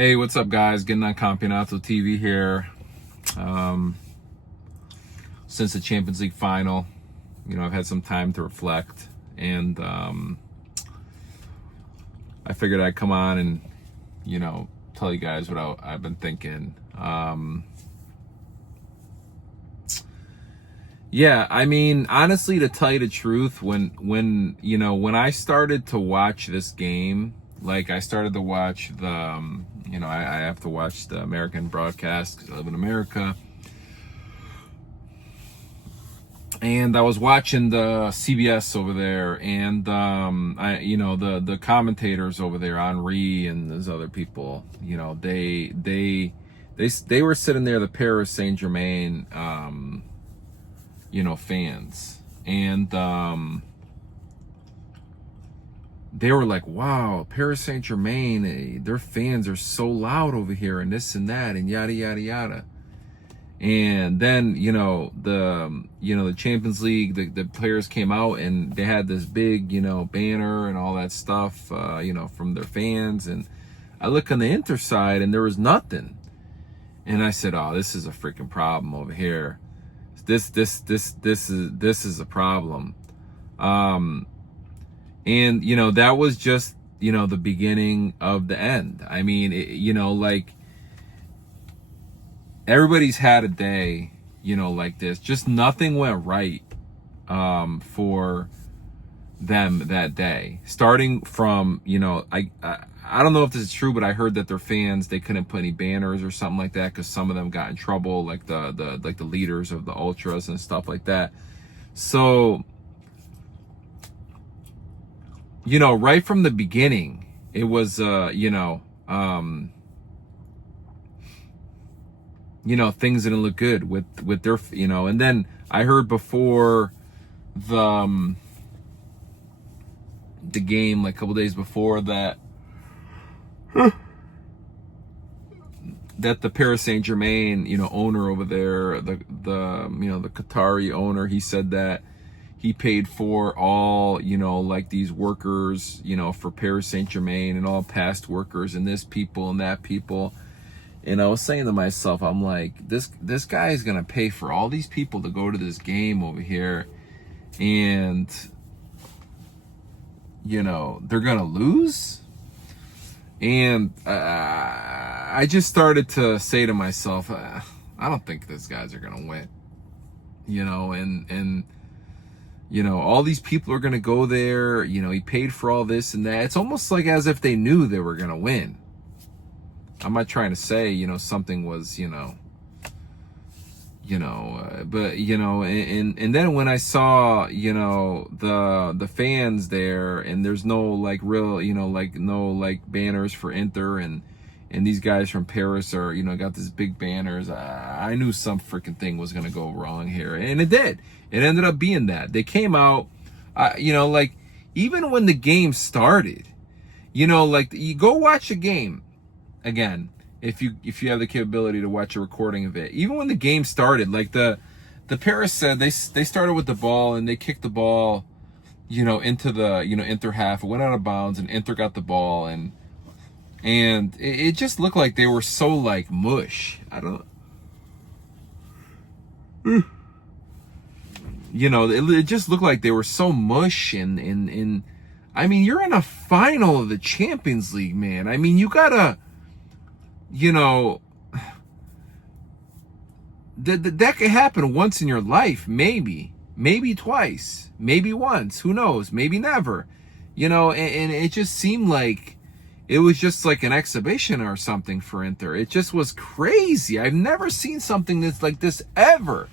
Hey, what's up, guys? Getting on Campionato TV here. Since the Champions League final, I've had some time to reflect, and I figured I'd come on and, tell you guys what I've been thinking. Yeah, I mean, honestly, to tell you the truth, when I started to watch this game, like I started to watch the, I have to watch the American broadcast because I live in America. And I was watching the CBS over there, and the commentators over there, Henri and those other people, they were sitting there, the Paris Saint-Germain, fans, and they were like, wow, Paris Saint-Germain, their fans are so loud over here, and this and that, and yada yada yada. And then the Champions League, the players came out and they had this big banner and all that stuff from their fans, and I look on the Inter side and there was nothing, and I said, oh, this is a freaking problem over here. This is a problem. And that was just the beginning of the end. I mean, everybody's had a day, like this. Just nothing went right for them that day. Starting from, I don't know if this is true, but I heard that their fans, they couldn't put any banners or something like that because some of them got in trouble, like the leaders of the ultras and stuff like that. So, right from the beginning, it was things didn't look good with their, and then I heard before the game, like a couple days before that, that the Paris Saint-Germain, owner over there, the Qatari owner, he said that he paid for all, these workers, for Paris Saint-Germain, and all past workers and this people and that people. And I was saying to myself, I'm like, this guy is going to pay for all these people to go to this game over here, and, they're going to lose? And I just started to say to myself, I don't think these guys are going to win, and all these people are going to go there, he paid for all this and that. It's almost like as if they knew they were going to win. I'm not trying to say, something was, but, and then when I saw, the fans there, and there's no real, no banners for Inter, and these guys from Paris are, got these big banners. I knew some freaking thing was going to go wrong here. And it did. It ended up being that. They came out, even when the game started, you go watch a game. Again, if you have the capability to watch a recording of it, even when the game started, like the Paris said, they started with the ball and they kicked the ball, into the Inter half. It went out of bounds and Inter got the ball, and it just looked like they were so mush. I don't. It just looked like they were so mush, and I mean, you're in a final of the Champions League, man. I mean, you gotta. That could happen once in your life, maybe twice, maybe once, who knows, maybe never, and it just seemed like it was just like an exhibition or something for Inter. It just was crazy. I've never seen something that's like this ever.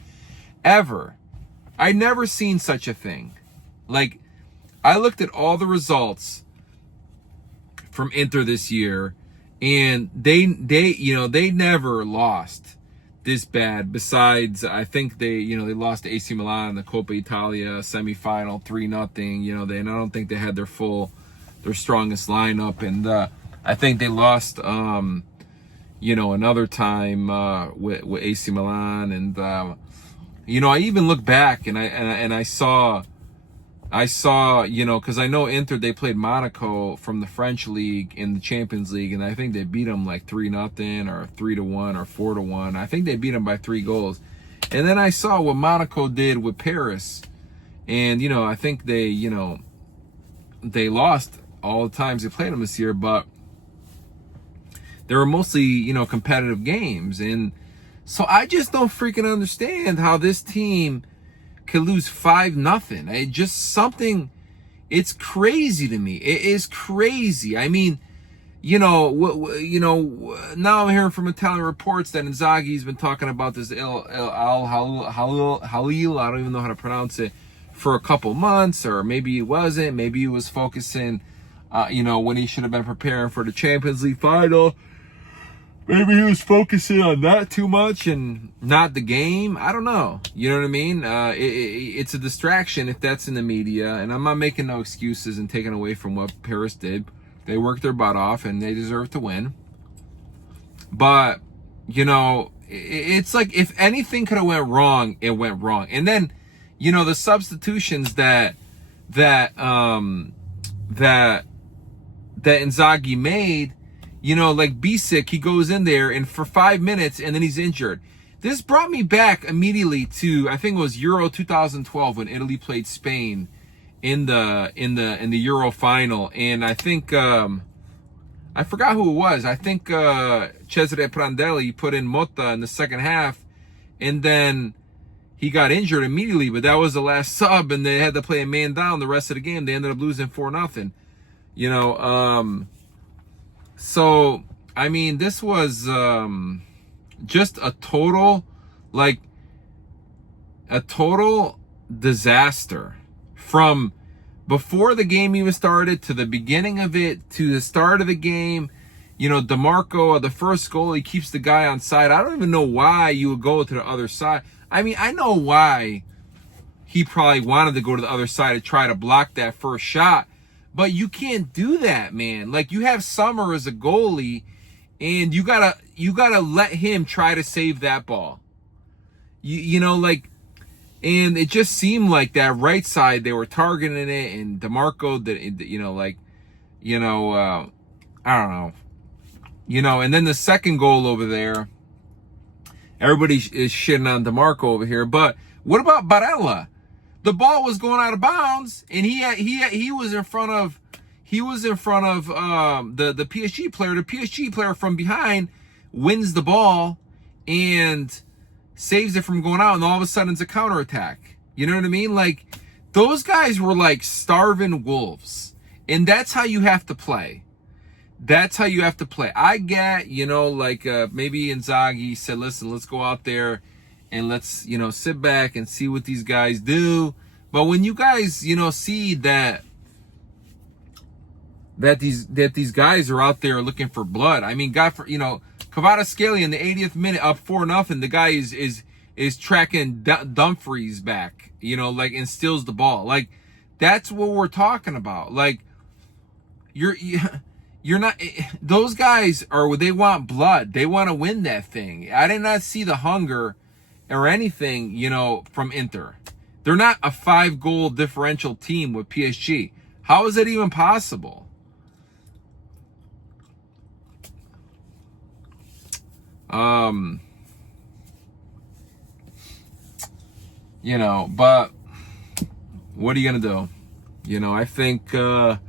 I never seen such a thing. Like, I looked at all the results from Inter this year, and they never lost this bad. Besides, I think they lost to AC Milan in the Coppa Italia semifinal 3-0. And I don't think they had their strongest lineup, and I think they lost another time with AC Milan, and I even looked back and I saw I saw, because I know Inter, they played Monaco from the French league in the Champions League, and I think they beat them like 3-0 or 3-1 or 4-1. I think they beat them by 3 goals. And then I saw what Monaco did with Paris, and I think they lost all the times they played them this year, but they were mostly competitive games. And so I just don't freaking understand how this team could lose 5-0. It just something. It's crazy to me. It is crazy. I mean, now I'm hearing from Italian reports that Inzaghi's been talking about this Halil. I don't even know how to pronounce it, for a couple months, or maybe he wasn't. Maybe he was focusing, when he should have been preparing for the Champions League final. Maybe he was focusing on that too much and not the game. I don't know. You know what I mean? It's a distraction if that's in the media. And I'm not making no excuses and taking away from what Paris did. They worked their butt off and they deserve to win. But, it's like if anything could have went wrong, it went wrong. And then, the substitutions that Inzaghi made, like Bisic, he goes in there and for 5 minutes and then he's injured. This brought me back immediately to, I think it was Euro 2012 when Italy played Spain in the Euro final. And I think I forgot who it was. I think Cesare Prandelli put in Motta in the second half, and then he got injured immediately, but that was the last sub, and they had to play a man down the rest of the game. They ended up losing 4-0. So, I mean, this was just a total disaster. From before the game even started, to the beginning of it, to the start of the game. DeMarco, the first goal, he keeps the guy on side. I don't even know why you would go to the other side. I mean, I know why he probably wanted to go to the other side to try to block that first shot. But you can't do that, man. Like, you have Summer as a goalie, and you gotta let him try to save that ball. And it just seemed like that right side, they were targeting it, and DeMarco, I don't know. And then the second goal over there, everybody is shitting on DeMarco over here. But what about Barella? The ball was going out of bounds, and he was in front of the PSG player. The PSG player from behind wins the ball and saves it from going out, and all of a sudden it's a counterattack. You know what I mean? Like, those guys were like starving wolves, and that's how you have to play. That's how you have to play. I get, maybe Inzaghi said, listen, let's go out there and let's, sit back and see what these guys do. But when you guys, see that these guys are out there looking for blood. I mean, Kvaratskhelia in the 80th minute up 4-0. The guy is tracking Dumfries back, and steals the ball. Like, that's what we're talking about. Like, you're not, those guys they want blood. They want to win that thing. I did not see the hunger or anything, from Inter. They're not a 5-goal differential team with PSG. How is that even possible? But what are you going to do? I think, I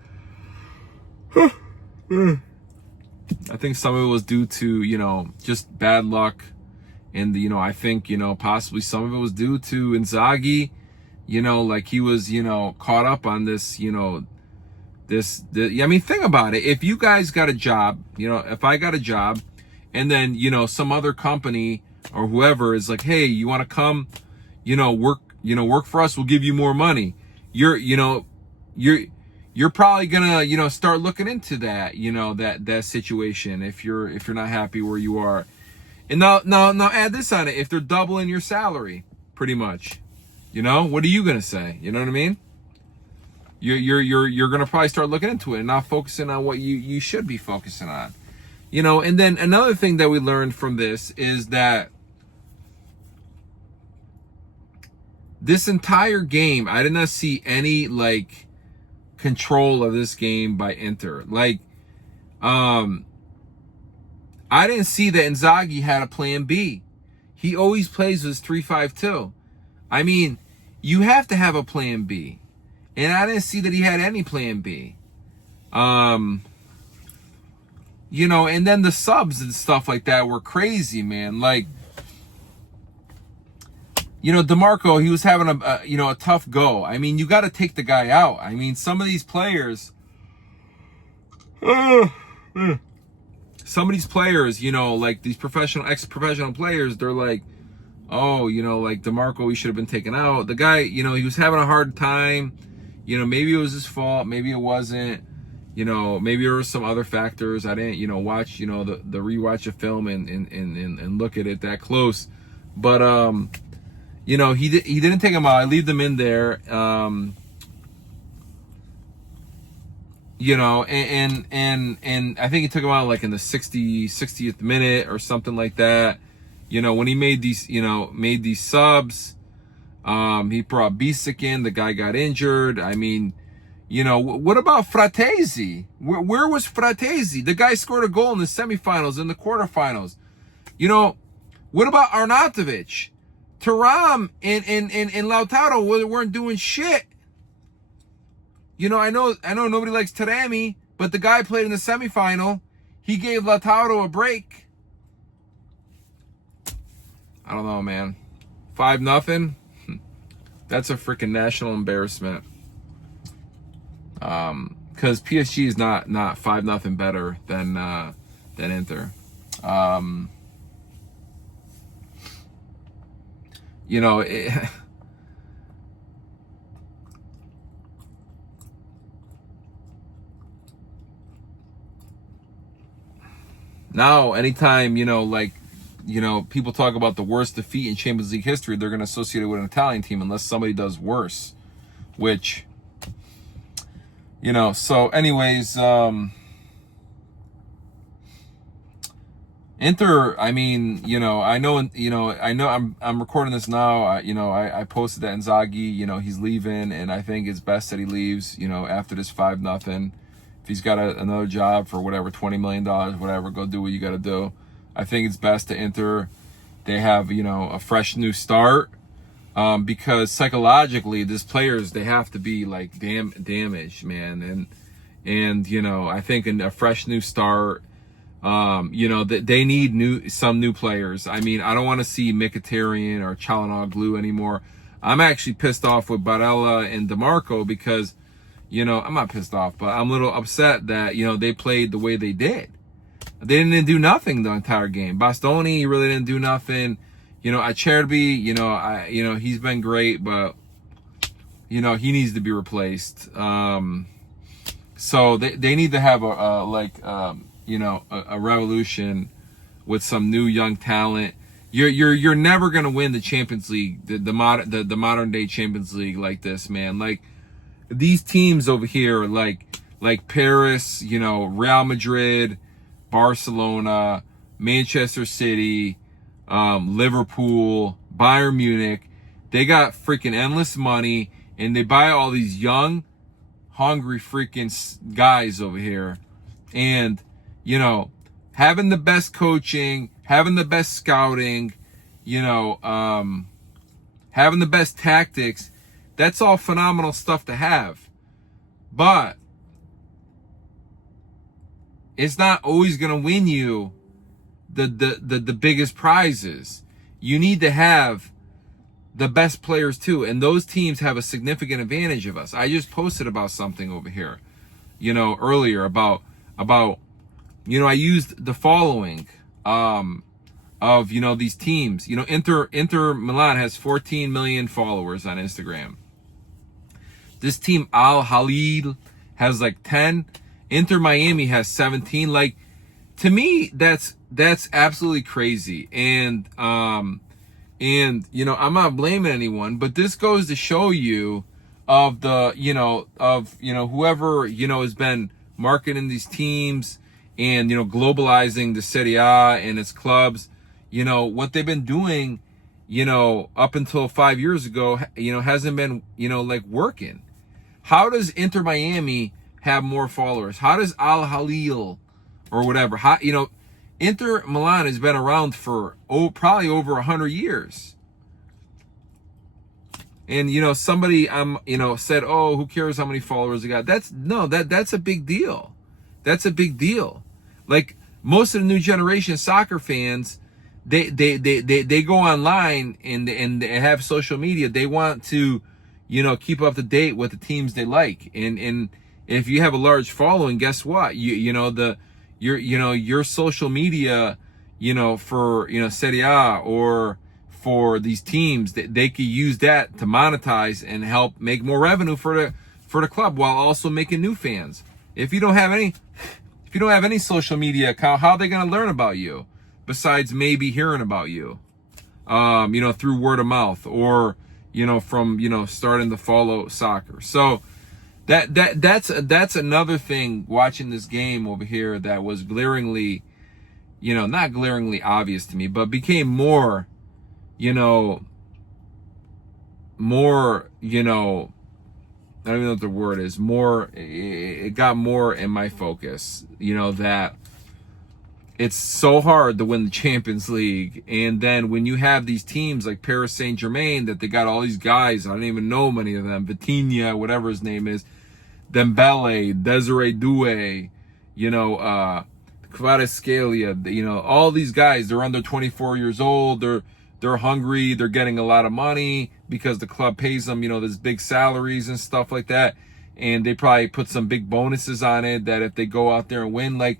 think some of it was due to, just bad luck. And, I think, possibly some of it was due to Inzaghi, like he was, caught up on this, I mean, think about it. If you guys got a job, if I got a job, and then, some other company or whoever is like, hey, you want to come, work for us, we'll give you more money. You're probably gonna, start looking into that, that situation if you're not happy where you are. And now add this on it. If they're doubling your salary, pretty much, what are you gonna say? You know what I mean? You're gonna probably start looking into it and not focusing on what you should be focusing on. And then another thing that we learned from this is that this entire game, I did not see any like control of this game by Inter. Like, I didn't see that Inzaghi had a plan B. He always plays with 3-5-2. I mean, you have to have a plan B. And I didn't see that he had any plan B. You know, and then the subs and stuff like that were crazy, man. Like, you know, DeMarco, he was having a tough go. I mean, you got to take the guy out. I mean, some of these players, you know, like these ex-professional players, they're like, oh, you know, like DeMarco, he should have been taken out. The guy, you know, he was having a hard time. You know, maybe it was his fault, maybe it wasn't. You know, maybe there were some other factors. I didn't, you know, watch, you know, the rewatch of film and look at it that close. But you know, he didn't take him out. I leave them in there. You know, and I think he took him out like in the 60th minute or something like that. You know, when he made these subs, he brought Bisic in. The guy got injured. I mean, you know, what about Fratesi? Where was Fratesi? The guy scored a goal in the semifinals, in the quarterfinals. You know, what about Arnautovic? Thuram and Lautaro weren't doing shit. You know, I know nobody likes Taremi, but the guy played in the semifinal. He gave Lautaro a break. I don't know, man. 5-0. That's a freaking national embarrassment. Because PSG is not 5-0 better than Inter. You know, now anytime, you know, like, you know, people talk about the worst defeat in Champions League history, they're going to associate it with an Italian team unless somebody does worse, which, you know, so anyways, Inter, I mean, you know, I know I'm recording this now. I posted that Inzaghi, you know, he's leaving, and I think it's best that he leaves, you know, after this 5-0. If he's got another job for whatever, $20 million, whatever, go do what you got to do. I think it's best to Inter. They have, you know, a fresh new start, because psychologically, these players, they have to be like damaged, man, and you know, I think a fresh new start. You know, they need some new players. I mean, I don't want to see Mkhitaryan or Çalhanoğlu anymore. I'm actually pissed off with Barella and DeMarco because, you know, I'm not pissed off, but I'm a little upset that, you know, they played the way they did. They didn't do nothing the entire game. Bastoni really didn't do nothing. You know, Acerbi, you know, he's been great, but, you know, he needs to be replaced. So they need to have you know, a revolution with some new young talent. You're never gonna win the Champions League, the modern day Champions League like this, man. Like these teams over here, like Paris, you know, Real Madrid, Barcelona, Manchester City, Liverpool, Bayern Munich, they got freaking endless money and they buy all these young, hungry freaking guys over here, and you know, having the best coaching, having the best scouting, you know, having the best tactics, that's all phenomenal stuff to have. But it's not always going to win you the biggest prizes. You need to have the best players too, and those teams have a significant advantage of us. I just posted about something over here, you know, earlier about you know, I used the following of, you know, these teams. You know, Inter Milan has 14 million followers on Instagram. This team, Al Hilal, has like 10. Inter Miami has 17. Like, to me, that's absolutely crazy. And you know, I'm not blaming anyone, but this goes to show you of the, you know, whoever, you know, has been marketing these teams and, you know, globalizing the Serie A and its clubs, you know, what they've been doing up until 5 years ago, hasn't been, like working. How does Inter Miami have more followers? How does Al Halil or whatever? Inter Milan has been around for probably over 100 years. And somebody said, "Oh, who cares how many followers they got?" That's a big deal. That's a big deal. Like most of the new generation soccer fans, they go online and they have social media. They want to, keep up to date with the teams they like. And if you have a large following, guess what? Your social media, for Serie A or for these teams, that they could use that to monetize and help make more revenue for the club while also making new fans. If you don't have any social media account, how are they going to learn about you besides maybe hearing about you, through word of mouth or, from, starting to follow soccer. So that's another thing watching this game over here that was glaringly, not glaringly obvious to me, but became more, I don't even know what the word is, more, it got more in my focus, that it's so hard to win the Champions League. And then when you have these teams like Paris Saint-Germain, that they got all these guys, I don't even know many of them, Vitinha, whatever his name is, Dembele, Desiree Doué, Kvaratskhelia, all these guys, they're under 24 years old, they're hungry, they're getting a lot of money because the club pays them, these big salaries and stuff like that. And they probably put some big bonuses on it that if they go out there and win, like,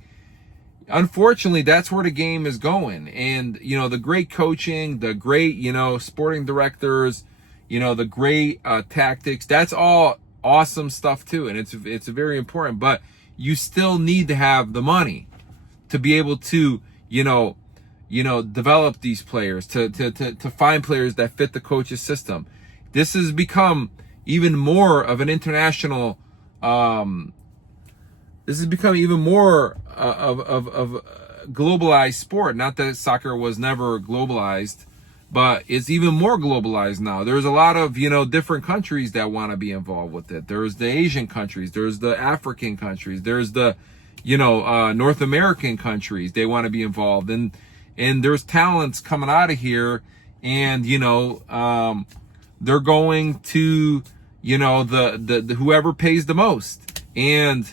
unfortunately, that's where the game is going. And, the great coaching, the great, sporting directors, the great tactics, that's all awesome stuff too. And it's very important, but you still need to have the money to be able to, develop these players, to find players that fit the coach's system. This has become even more of an international, this has become even more of globalized sport. Not that soccer was never globalized, but it's even more globalized now. There's a lot of, different countries that want to be involved with it. There's the Asian countries, there's the African countries, there's the, North American countries. They want to be involved. And there's talents coming out of here, and, they're going to, the whoever pays the most. And,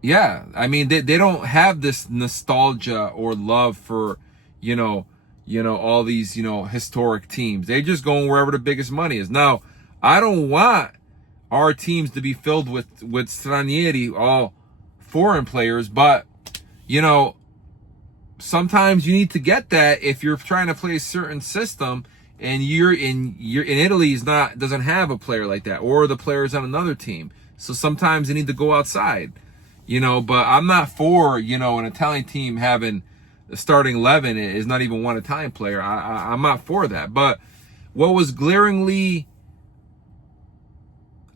yeah, I mean, they don't have this nostalgia or love for, all these, historic teams. They're just going wherever the biggest money is. Now, I don't want our teams to be filled with stranieri, all foreign players, but, sometimes you need to get that if you're trying to play a certain system and you're in Italy doesn't have a player like that, or the player's on another team. So sometimes they need to go outside, but I'm not for, an Italian team having the starting 11 is not even one Italian player. I'm not for that. But what was glaringly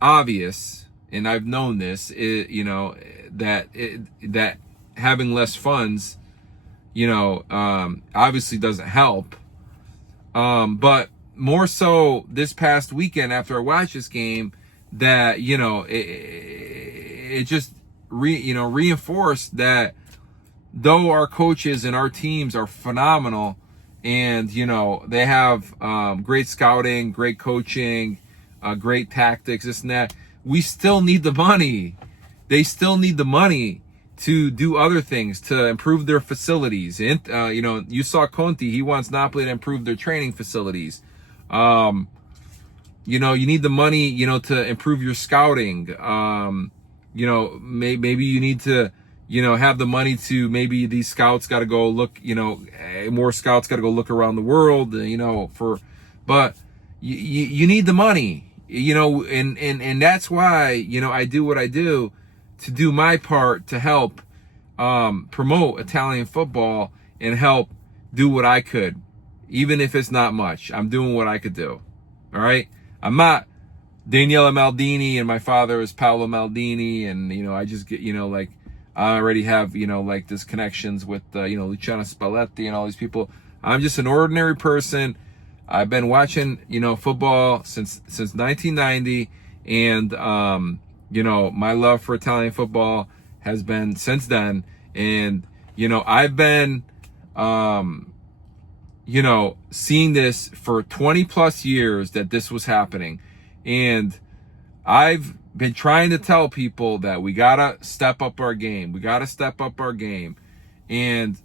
obvious, and I've known this, is, that having less funds, obviously doesn't help. But more so this past weekend after I watched this game, that, it just reinforced that though our coaches and our teams are phenomenal and, they have, great scouting, great coaching, great tactics, this and that, we still need the money. They still need the money to do other things, to improve their facilities. And, you saw Conte, he wants Napoli to improve their training facilities. You need the money, to improve your scouting. Maybe you need to, have the money to, maybe these scouts got to go look, more scouts got to go look around the world, but you need the money, and that's why, I do what I do, to do my part to help promote Italian football and help do what I could, even if it's not much. I'm doing what I could do. All right. I'm not Daniele Maldini, and my father is Paolo Maldini, and I just get, I already have, like this connections with, Luciano Spalletti and all these people. I'm just an ordinary person. I've been watching, football since 1990. And, my love for Italian football has been since then. And, I've been, seeing this for 20 plus years that this was happening. And I've been trying to tell people that we gotta step up our game. We gotta step up our game. And,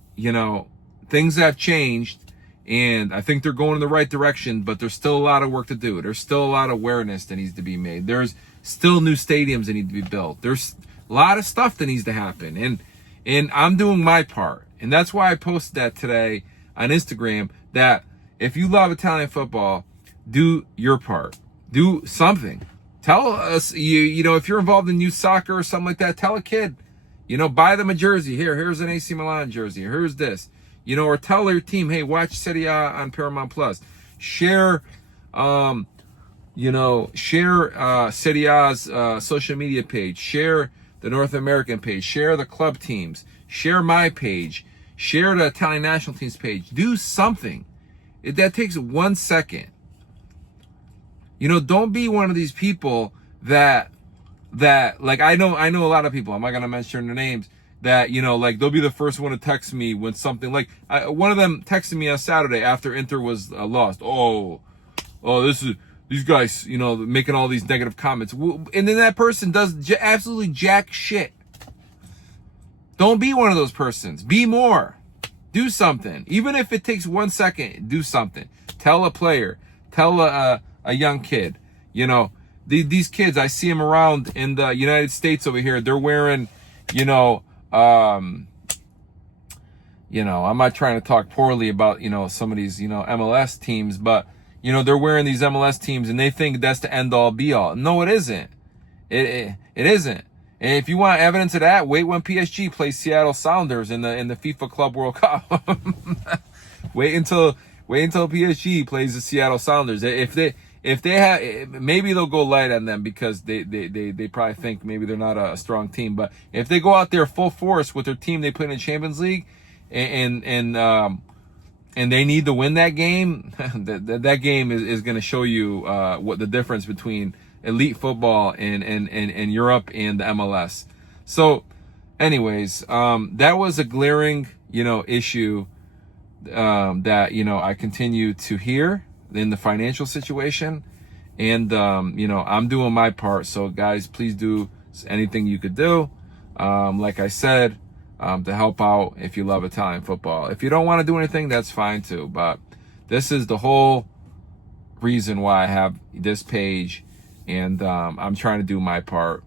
things have changed, and I think they're going in the right direction, but there's still a lot of work to do. There's still a lot of awareness that needs to be made. There's still new stadiums that need to be built. There's a lot of stuff that needs to happen. And I'm doing my part. And that's why I posted that today on Instagram, that if you love Italian football, do your part. Do something. Tell us, if you're involved in youth soccer or something like that, tell a kid, buy them a jersey. Here's an AC Milan jersey. Here's this, or tell your team, hey, watch Serie A on Paramount Plus. Share, Serie A's social media page. Share the North American page. Share the club teams. Share my page. Share the Italian national team's page. Do something. That takes 1 second. Don't be one of these people that like, I know a lot of people, I'm not going to mention their names, that, like they'll be the first one to text me when something, like one of them texted me on Saturday after Inter was lost. Oh, these guys, making all these negative comments. And then that person does absolutely jack shit. Don't be one of those persons. Be more. Do something. Even if it takes 1 second, do something. Tell a player. Tell a young kid. These kids, I see them around in the United States over here. They're wearing, I'm not trying to talk poorly about, some of these, MLS teams, but, they're wearing these MLS teams and they think that's the end all be all. No, it isn't. It isn't. And if you want evidence of that, wait when PSG plays Seattle Sounders in the FIFA Club World Cup. wait until PSG plays the Seattle Sounders. If they have, maybe they'll go light on them because they probably think maybe they're not a strong team. But if they go out there full force with their team they put in the Champions League, and they need to win that game, that game is going to show you what the difference between elite football in Europe and the MLS. So, anyways, that was a glaring issue that I continue to hear in the financial situation, and I'm doing my part. So guys, please do anything you could do, like I said, to help out if you love Italian football. If you don't want to do anything, that's fine too, but this is the whole reason why I have this page, and I'm trying to do my part.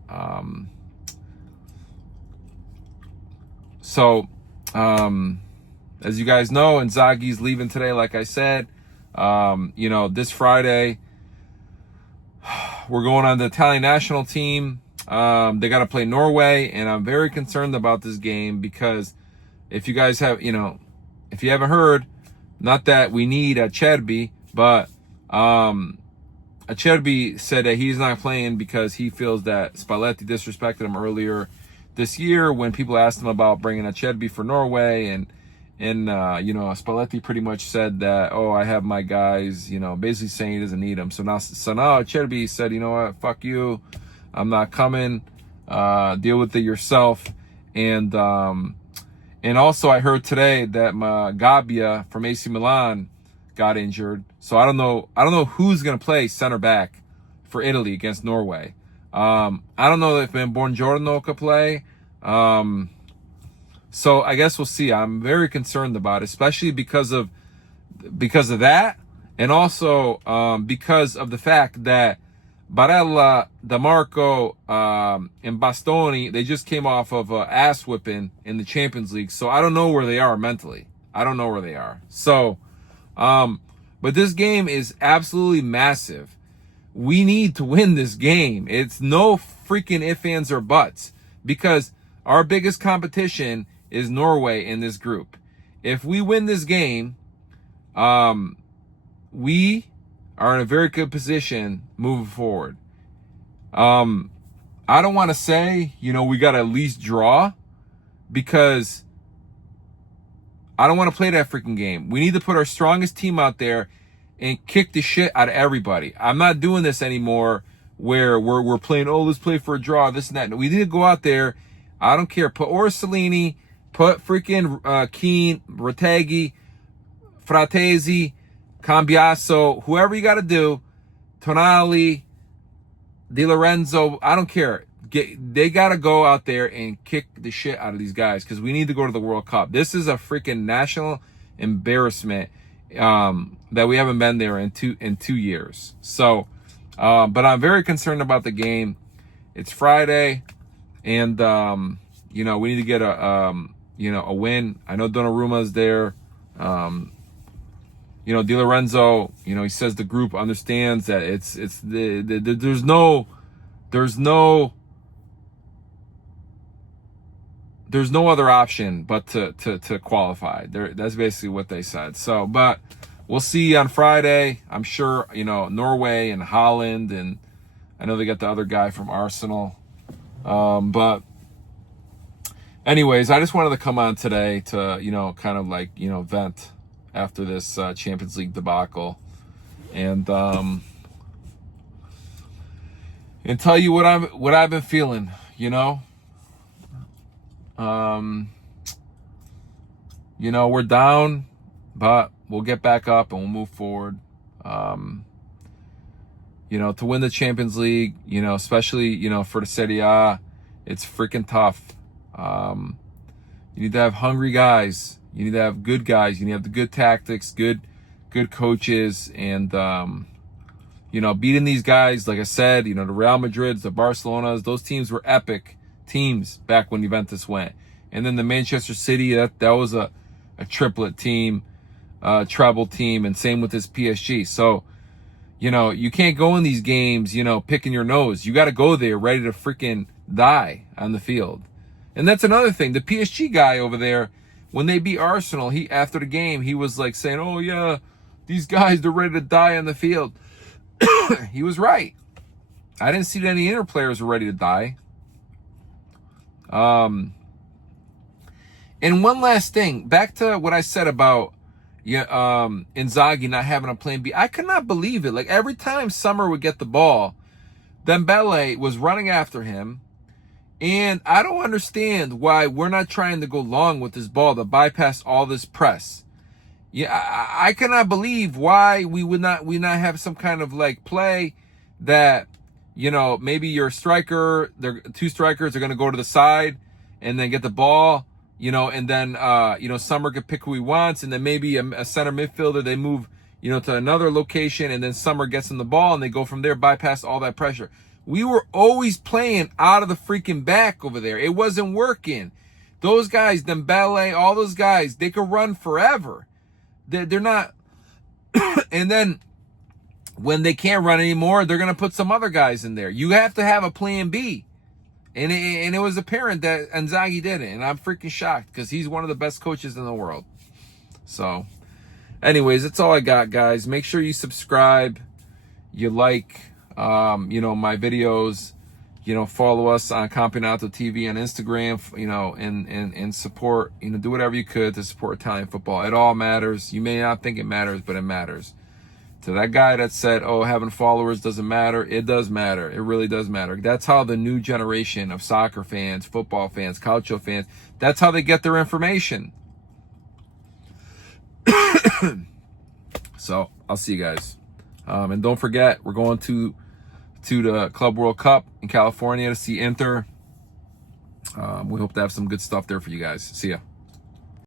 As you guys know, Inzaghi's leaving today, like I said. This Friday, we're going on the Italian national team. They got to play Norway, and I'm very concerned about this game because if you guys have, if you haven't heard, not that we need Acerbi, but Acerbi said that he's not playing because he feels that Spalletti disrespected him earlier this year when people asked him about bringing Acerbi for Norway, and Spalletti pretty much said that, oh, I have my guys, basically saying he doesn't need them. So now Acerbi said, you know what, fuck you, I'm not coming, deal with it yourself. And also I heard today that Gabbia from AC Milan got injured. So I don't know who's going to play center back for Italy against Norway. I don't know if Buongiorno could play. So I guess we'll see. I'm very concerned about it, especially because of that, and also because of the fact that Barella, DeMarco, and Bastoni, they just came off of an ass whipping in the Champions League. So I don't know where they are mentally. I don't know where they are. So, but this game is absolutely massive. We need to win this game. It's no freaking ifs, ands, or buts, because our biggest competition is Norway in this group. If we win this game, we are in a very good position moving forward. I don't want to say, we got to at least draw, because I don't want to play that freaking game. We need to put our strongest team out there and kick the shit out of everybody. I'm not doing this anymore where we're playing, oh, let's play for a draw, this and that. No, we need to go out there. I don't care. Put Orsolini, put freaking Keane, Retegui, Fratesi, Cambiaso, whoever you got to do, Tonali, Di Lorenzo, I don't care. They got to go out there and kick the shit out of these guys because we need to go to the World Cup. This is a freaking national embarrassment that we haven't been there in two years. So, but I'm very concerned about the game. It's Friday, and we need to get a win. I know Donnarumma's there. Di Lorenzo, he says the group understands that there's no other option but to qualify. That's basically what they said. So, but we'll see on Friday. I'm sure, Norway and Holland, and I know they got the other guy from Arsenal. But anyways, I just wanted to come on today to, kind of like, vent after this Champions League debacle, and tell you what I've been feeling, we're down, but we'll get back up and we'll move forward. To win the Champions League, especially, for the Serie A, it's freaking tough. You need to have hungry guys. You need to have good guys. You need to have the good tactics, good coaches, and, beating these guys, like I said, the Real Madrids, the Barcelonas, those teams were epic teams back when Juventus went. And then the Manchester City, that was a triplet team, treble team, and same with this PSG. So, you can't go in these games, picking your nose. You got to go there ready to freaking die on the field. And that's another thing. The PSG guy over there, when they beat Arsenal, after the game, he was like saying, oh yeah, these guys, they're ready to die on the field. He was right. I didn't see that any Inter players were ready to die. And one last thing, back to what I said about Inzaghi not having a plan B. I could not believe it. Like every time Summer would get the ball, Dembele was running after him. And I don't understand why we're not trying to go long with this ball to bypass all this press. Yeah, I cannot believe why we not have some kind of like play that, maybe your striker, two strikers are going to go to the side and then get the ball, and then, Summer could pick who he wants, and then maybe a center midfielder, they move, to another location, and then Summer gets in the ball and they go from there, bypass all that pressure. We were always playing out of the freaking back over there. It wasn't working. Those guys, Dembele, all those guys, they could run forever. They're not. And then when they can't run anymore, they're going to put some other guys in there. You have to have a plan B. And it was apparent that Inzaghi didn't. And I'm freaking shocked because he's one of the best coaches in the world. So, anyways, that's all I got, guys. Make sure you subscribe. You like, my videos. Follow us on Campionato TV on Instagram, and support, do whatever you could to support Italian football. It all matters. You may not think it matters, but it matters. To that guy that said, oh, having followers doesn't matter, it does matter. It really does matter. That's how the new generation of soccer fans, football fans, calcio fans, that's how they get their information. So, I'll see you guys. And don't forget, we're going to the Club World Cup in California to see Inter. We hope to have some good stuff there for you guys. See ya.